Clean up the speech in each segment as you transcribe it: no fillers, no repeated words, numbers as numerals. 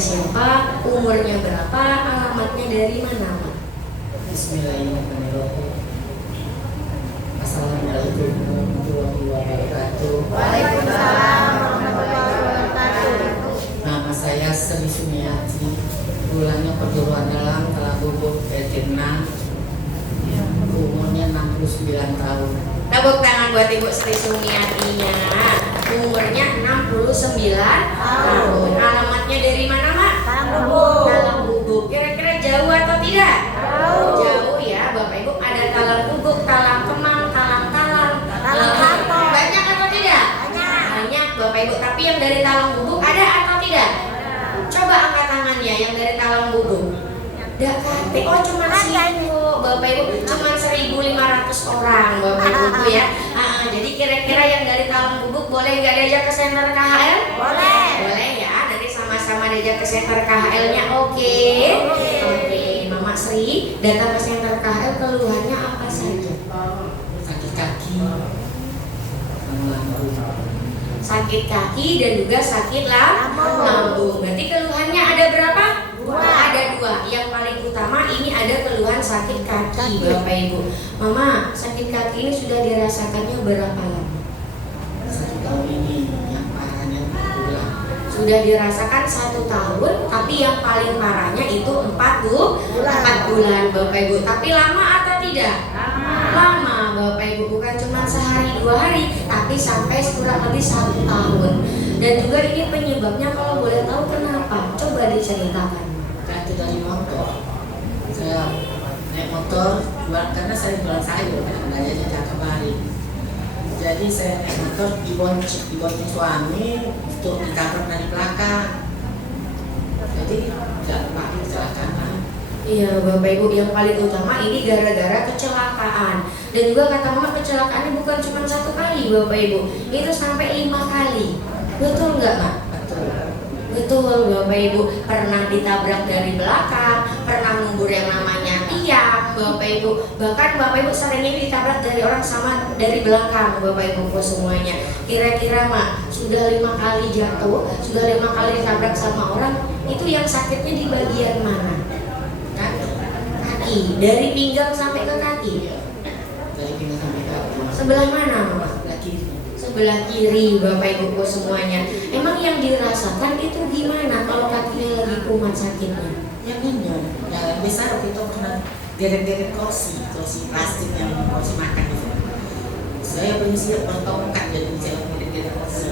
siapa, umurnya berapa, alamatnya dari mana, Pak? Bismillahirrahmanirrahim. Assalamualaikum warahmatullahi wabarakatuh. Waalaikumsalam warahmatullahi wabarakatuh. Nama saya Sri Sumiati. Bulannya perguruan dalam Talagogo PT 6. Umurnya 69 tahun. Tepuk tangan buat Ibu Sri Sumiatinya. Umurnya 69 tahun. Alamatnya dari mana, Mak? Talang Bubuk. Kira-kira jauh atau tidak? Jauh ya, Bapak Ibu. Ada Talang Bubuk, Talang Kemang, Talang banyak atau tidak? Banyak, Bapak Ibu. Tapi yang dari Talang Bubuk ada atau tidak? Coba angkat tangannya yang dari Talang Bubuk. Dakate, oh cuma segitu, Bapak Ibu, cuma 1.500 orang, Bapak Ibu ya. Jadi kira-kira yang dari Talang Bubuk boleh nggak diajak ke center KHL? Boleh ya. Nanti sama-sama diajak ke center KHL-nya, oke. Mama Sri datang ke center KHL, keluhannya apa saja? Sakit kaki, sama lambung. Sakit kaki dan juga sakit lambung. Berarti keluhannya ada berapa? Ada dua. Yang paling utama ini ada keluhan sakit kaki, Bapak Ibu. Mama, sakit kaki ini sudah dirasakannya berapa lama? 1 tahun ini yang parahnya pulang. Sudah dirasakan 1 tahun, tapi yang paling parahnya itu 4 bulan, Bapak Ibu. Tapi lama atau tidak? Lama, Bapak Ibu. Bukan cuma sehari 2 hari, tapi sampai kurang lebih 1 tahun. Dan juga ini penyebabnya kalau boleh tahu kenapa? Coba diceritakan. Jatuh dari motor. Saya naik motor karena saya jualan sayur kan, ada di Jakabari. Jadi saya naik motor dibonceng suami untuk ditabrak dari belakang. Jadi tidak lagi kecelakaan. Iya, Bapak Ibu, yang paling utama ini gara-gara kecelakaan. Dan juga kata Mama, kecelakaannya bukan cuma 1 kali, Bapak Ibu. Itu sampai 5 kali. Betul nggak, Mak? Betul. Betul, Bapak Ibu. Pernah ditabrak dari belakang, pernah ngubur yang namanya tiang, Bapak Ibu. Bahkan Bapak Ibu sering ini ditabrak dari orang sama dari belakang, Bapak Ibu semuanya. Kira-kira, Mak, sudah 5 kali jatuh, sudah 5 kali ditabrak sama orang, itu yang sakitnya di bagian mana? Kaki. Dari pinggang sampai ke kaki. Dari pinggang sampai kaki. Sebelah mana, Mak? Lagi. Sebelah kiri, Bapak Ibu semuanya. Emang yang dirasakan itu gimana kalau kakinya lagi kumat sakitnya? Yang ini, yang besar waktu itu pernah deret-deret kursi plastik yang kursi makan itu. Saya permisi bertongkat jadi saya deret-deret kursi.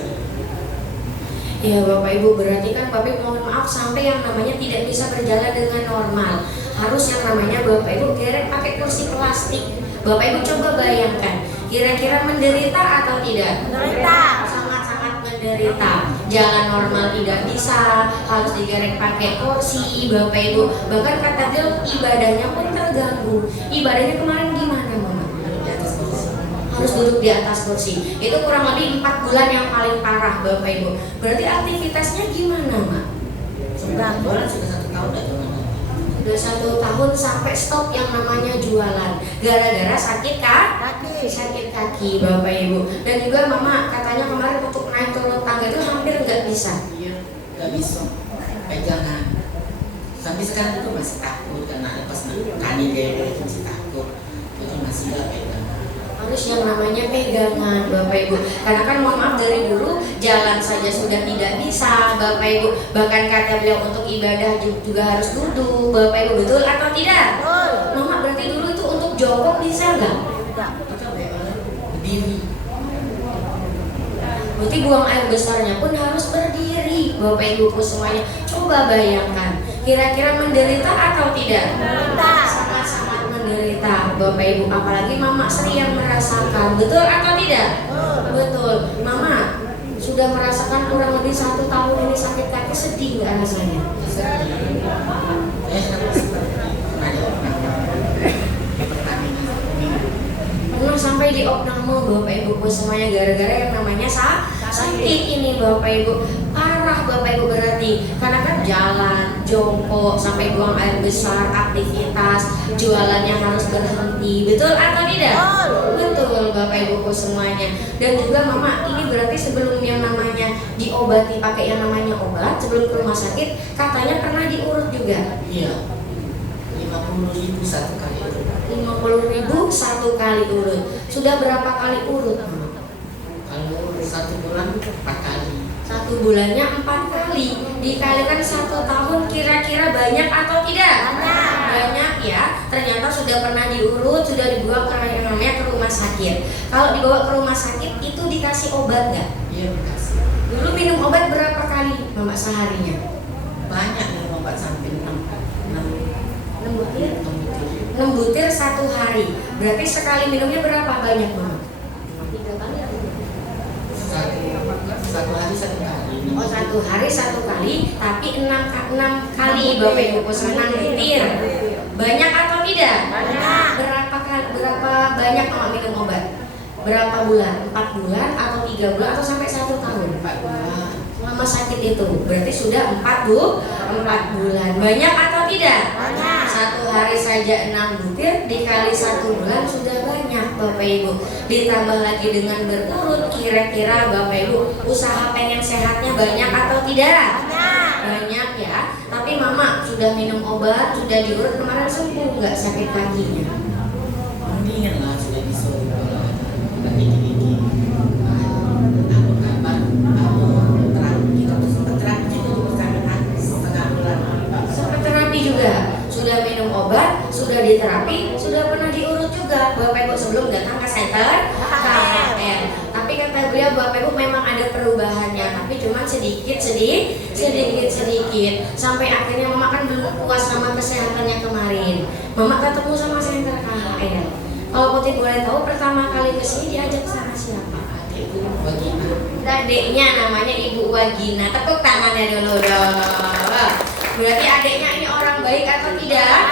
Ya Bapak Ibu, berarti kan Bapak Ibu mohon maaf sampai yang namanya tidak bisa berjalan dengan normal. Harus yang namanya Bapak Ibu deret pakai kursi plastik. Bapak Ibu coba bayangkan, kira-kira menderita atau tidak? Menderita. Sangat-sangat menderita. Jalan normal tidak bisa, harus digerek pakai kursi, Bapak Ibu. Bahkan kata dia ibadahnya pun terganggu. Ibadahnya kemarin gimana, Mama? Di atas kursi. Harus duduk di atas kursi. Itu kurang lebih 4 bulan yang paling parah, Bapak Ibu. Berarti aktivitasnya gimana, Mak? Sudah jualan sudah 1 tahun dah jualan. Udah 1 tahun sampai stop yang namanya jualan gara-gara sakit sakit kaki, Bapak Ibu. Dan juga Mama katanya kemarin untuk naik turun tangga itu hampir nggak bisa. Iya, nggak bisa pegangan. Sampai sekarang itu masih takut karena pas kani gede itu masih takut. Jadi masih nggak pegangan. Harus yang namanya pegangan, Bapak Ibu. Karena kan mohon maaf dari dulu jalan saja sudah tidak bisa, Bapak Ibu. Bahkan kata beliau untuk ibadah juga harus duduk, Bapak Ibu. Betul atau tidak? Mama berarti dulu itu untuk jongkok bisa nggak? Kita berdiri. Berarti buang air besarnya pun harus berdiri, Bapak Ibu semuanya. Coba bayangkan, kira-kira menderita atau tidak? Sangat-sangat menderita, Bapak Ibu. Apalagi Mama Sri yang merasakan, betul atau tidak? Betul. Mama sudah merasakan kurang lebih 1 tahun ini sakit kaki, sedih nggak rasanya? Pernah sampai di opname, Bapak Ibu semuanya gara-gara yang namanya sakit ini, Bapak Ibu. Parah parah Bapak Ibu berarti, karena kan jalan, jongkok, sampai buang air besar, aktivitas, jualannya harus berhenti, betul atau tidak? Betul Bapak Ibu semuanya. Dan juga Mama, ini berarti sebelum yang namanya diobati pakai yang namanya obat, sebelum ke rumah sakit, katanya pernah diurut juga? Iya, 50.000 satu kali urut. 50.000 satu kali urut. Sudah berapa kali urut Mama? Kalau 1 bulan 4 kali. 1 bulannya 4 kali, dikalikan 1 tahun kira-kira banyak atau tidak? Banyak ya. Ternyata sudah pernah diurut, sudah dibawa ke yang namanya ke rumah sakit. Kalau dibawa ke rumah sakit itu dikasih obat nggak? Iya, kasih. Dulu minum obat berapa kali Mama seharinya? Banyak minum obat sampai 6 butir? 6 butir. 6 butir 1 hari. Berarti sekali minumnya berapa banyak Mama? 3 kali atau Satu hari 1 kali. Oh, 1 hari 1 kali, tapi 6 kali Bapak Ibu, 6 butir. Banyak atau tidak? Banyak. Berapa banyak Mama minum obat? Berapa bulan? 4 bulan atau 3 bulan atau sampai 1 tahun? 4 bulan. Selama sakit itu berarti sudah 4 bulan. Banyak atau tidak? Banyak. 1 hari saja 6 butir dikali 1 bulan sudah banyak Bapak Ibu. Ditambah lagi dengan berurut, kira-kira Bapak Ibu usaha pengen sehatnya banyak atau tidak? Banyak ya. Tapi Mama sudah minum obat, sudah diurut, kemarin sembuh nggak sakit kakinya? Mendingan lah sudah disuruh kalau ada gigi-gigi. Aku kabar, aku terapi, kita sempat terapi juga setengah bulan. Sempat terapi juga, sudah minum obat, sudah diterapi, sudah pernah diurut juga Bapak Ibu sebelum datang ke center KHR. Tapi kata beliau Bapak Ibu memang ada perubahannya, tapi cuma sedikit sampai akhirnya Mama kan belum puas sama kesehatannya kemarin. Mama ketemu sama center KHR. Kalau Putih boleh tahu pertama kali kesini diajak sama siapa? Adikku Wagina. Adiknya namanya Ibu Wagina. Tepuk tangannya dulu dong. Berarti adiknya ini orang baik atau tidak?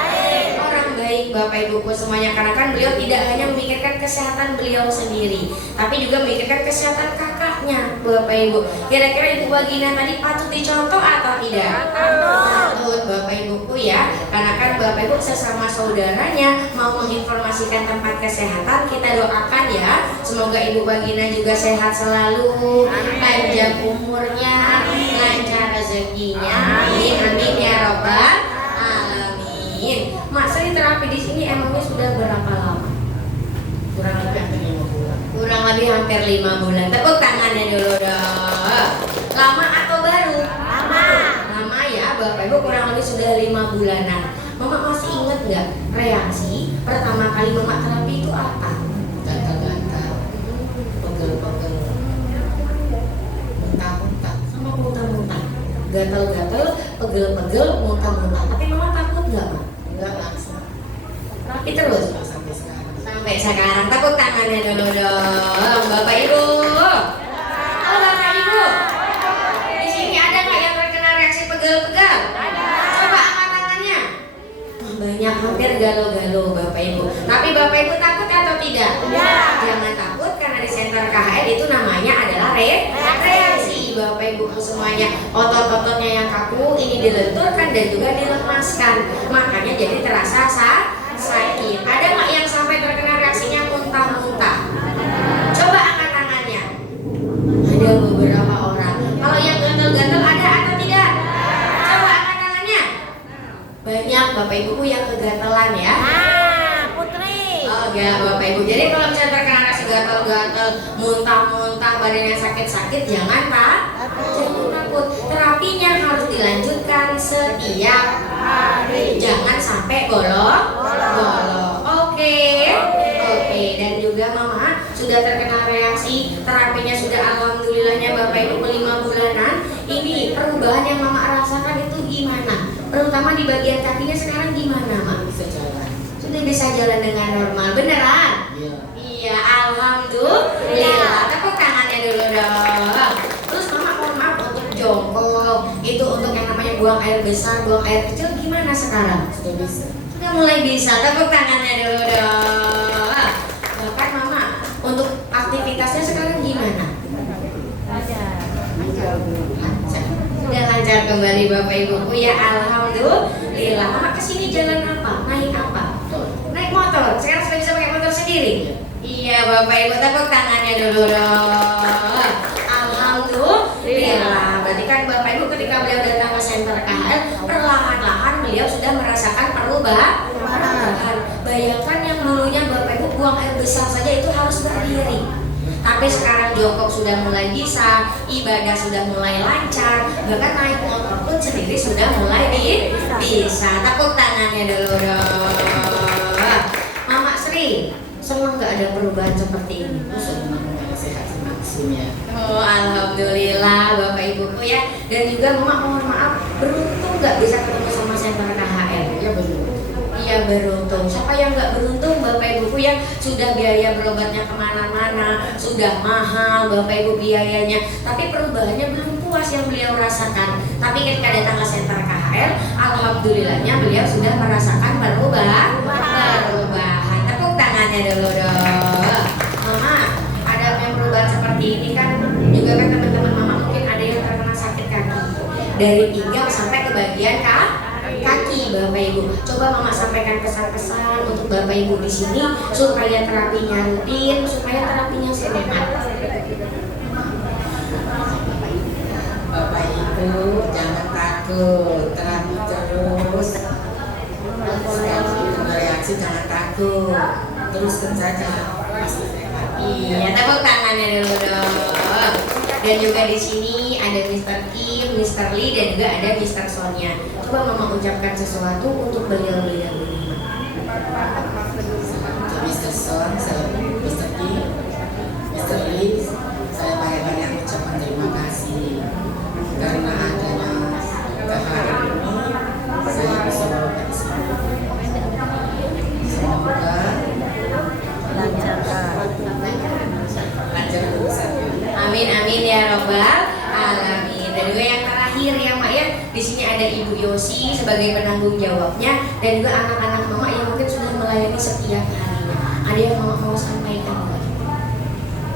Orang baik Bapak Ibuku semuanya. Karena kan beliau tidak hanya memikirkan kesehatan beliau sendiri, tapi juga memikirkan kesehatan kakaknya Bapak Ibu. Kira-kira Ibu Wagina tadi patut dicontoh atau tidak? Patut Bapak Ibuku ya. Karena kan Bapak Ibu sesama saudaranya mau menginformasikan tempat kesehatan. Kita doakan ya, semoga Ibu Wagina juga sehat selalu, panjang umurnya, lancar rezekinya. Amin amin ya robbal alamin. Mak Sri terapi di sini emangnya sudah berapa lama? Kurang lebih hampir 5 bulan. Kurang lebih hampir 5 bulan. Tepuk tangannya dulu dong. Lama atau baru? Lama ya Bapak Ibu, kurang lebih sudah 5 bulanan. Mama masih ingat nggak reaksi pertama kali Mama terapi itu apa? Gatal-gatal, pegel-pegel, muntah-muntah. Sama muntah-muntah. Gatal-gatal, pegel-pegel, muntah-muntah. Tapi Mama takut nggak Mak? Enggak langsung Terapi terus? sampai sekarang. Sampai sekarang. Tepuk tangannya dulu dong Bapak Ibu. Oh Bapak Ibu, di sini ada nggak yang terkena reaksi pegel-pegel? Coba angkat tangannya. Banyak, hampir galau-galau Bapak Ibu. Tapi Bapak Ibu takut atau tidak? Jangan takut, karena di center KHR itu namanya adalah reaksi Bapak Ibu semuanya. Otot-ototnya yang kaku ini dilenturkan dan juga dilemaskan, makanya jadi terasa sakit. Ada nggak yang sampai terkena reaksinya muntah-muntah? Coba angkat tangannya. Ada beberapa orang. Kalau yang gatal-gatal ada atau tidak? Coba angkat tangannya. Banyak Bapak Ibu yang kegatalan ya. Putri. Oh ya Bapak Ibu. Jadi kalau misalnya terkena reaksi gatal-gatal, muntah-muntah, badannya sakit-sakit, jangan takut. Terapinya harus dilanjutkan setiap hari. Jangan sampai bolong. Oke. Dan juga Mama sudah terkena reaksi, terapinya sudah alhamdulillahnya Bapak Ibu 5 bulanan. Ini perubahan yang Mama rasakan itu gimana? Terutama di bagian kakinya sekarang gimana Mak? Bisa jalan. Sudah bisa jalan dengan normal, beneran? Iya. Iya, alhamdulillah. Tepuk tangannya dulu dong. Terus Mama mohon maaf untuk jongkok, itu untuk yang namanya buang air besar, buang air kecil gimana sekarang? Sudah bisa. Sudah mulai bisa. Tepuk tangannya dulu dong. Bahkan Mama untuk aktivitasnya sekarang gimana? Lancar. Bapak Ibuku ya, alhamdulillah. Mama kesini jalan apa? Naik apa? Naik motor. Sekarang sudah bisa pakai motor sendiri? Iya Bapak Ibu, tepuk tangannya dulu dong. Alhamdulillah. Berarti kan Bapak Ibu ketika beliau datang ke Center KHL, perlahan-lahan beliau sudah merasakan perubahan. Bayangkan yang dulunya Bapak Ibu buang air besar saja itu harus berdiri. Tapi sekarang jongkok sudah mulai bisa, ibadah sudah mulai lancar, bahkan naik motor pun sendiri sudah mulai bisa. Tepuk tangannya dulu dong. Mama Sri, senang nggak ada perubahan seperti ini? Sehat maksim ya. Oh, alhamdulillah Bapak Ibuku ya. Dan juga Mama mohon maaf, beruntung nggak bisa ketemu sama Center KHL? Ya betul. Iya beruntung. Siapa yang nggak beruntung Bapak Ibuku ya? Sudah biaya berobatnya kemana-mana, sudah mahal Bapak Ibu biayanya, tapi perubahannya belum puas yang beliau rasakan. Tapi ketika datang ke Center KHL, alhamdulillahnya beliau sudah merasakan perubahan. Tepuk tangannya dulu dong. Mama, ada yang perubahan seperti ini kan juga kan teman-teman Mama mungkin ada yang terkena sakit kaki dari pinggang sampai ke bagian kaki Bapak Ibu. Coba Mama sampaikan pesan-pesan untuk Bapak Ibu di sini supaya terapinya rutin, supaya terapinya semangat. Bapak Ibu jangan takut, terapi terus. Sekali bereaksi jangan takut, teruskan saja. Pasti sehat. Iya, tepuk tangannya dulu dong. Dan juga di sini ada Mr. Kim, Mr. Lee, dan juga ada Mr. Sonia. Coba Mama ucapkan sesuatu untuk beliau-beliau ini. Mr. Son, Mr. Kim, Mr. Lee, saya banyak-banyak ucapan terima kasih karena adanya KHL ini saya bisa berobat di sini. Semoga lancar urusan. Amin amin ya robbal alamin. Dan juga yang terakhir ya Mak ya, di sini ada Ibu Yosi sebagai penanggung jawabnya dan juga anak-anak Mama yang mungkin sudah melayani setiap harinya. Ada yang Mama mau sampaikan?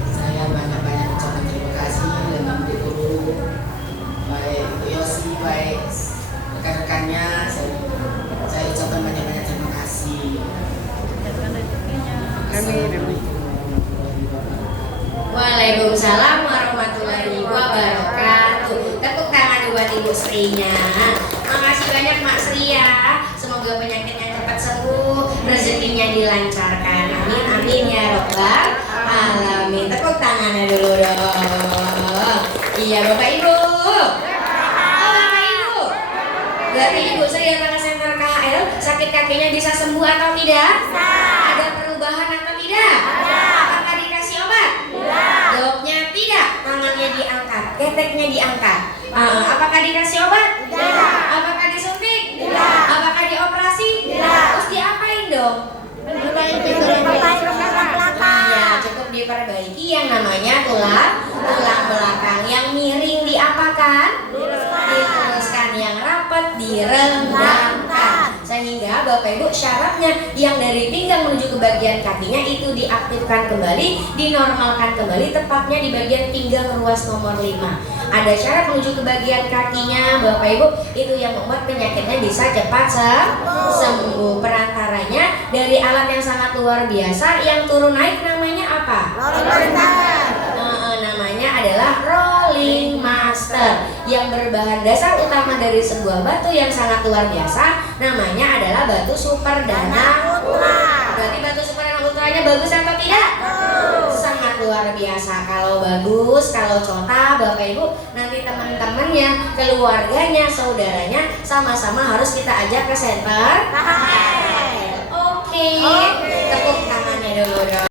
Saya banyak-banyak ucapan terima kasih dengan guru, baik Bu Yosi, baik rekan-rekannya. Saya ucapkan banyak-banyak terima kasih. Waalaikumsalam warahmatullahi wabarakatuh. Tepuk tangan buat Ibu Srinya. Makasih banyak Mak Sri ya. Semoga penyakitnya cepat sembuh, rezekinya dilancarkan. Amin amin ya robbal alamin. Tepuk tangannya dulu dong. Iya Bapak Ibu. Oh Bapak Ibu. Berarti Ibu Sri datang ke Center KHL, sakit kakinya bisa sembuh atau tidak? Ada perubahan atau tidak? Apakah dikasih obat? Jawabnya tidak. Tangannya diangkat, keteknya diangkat. Apakah dikasih obat? Tidak. Apakah disuntik? Tidak. Apakah dioperasi? Tidak. Terus diapain dong? Iya, cukup diperbaiki yang namanya tulang belakang. Yang miring diapakan? Diluruskan. Yang rapat direndahkan. Sehingga Bapak Ibu syaratnya yang dari pinggang menuju ke bagian kakinya itu diaktifkan kembali, dinormalkan kembali, tepatnya di bagian pinggang ruas nomor 5. Ada syarat menuju ke bagian kakinya Bapak Ibu, itu yang membuat penyakitnya bisa cepat sembuh. Perantaranya dari alat yang sangat luar biasa yang turun naik namanya apa? Namanya adalah rolling master yang berbahan dasar utama dari sebuah batu yang sangat luar biasa, namanya adalah batu super dana ultra. Berarti batu super dana ultranya bagus atau tidak? Sangat luar biasa. Kalau bagus, kalau cota Bapak Ibu, nanti teman-temannya, keluarganya, saudaranya sama-sama harus kita ajak ke center. Oke. Tepuk tangannya dulu dong.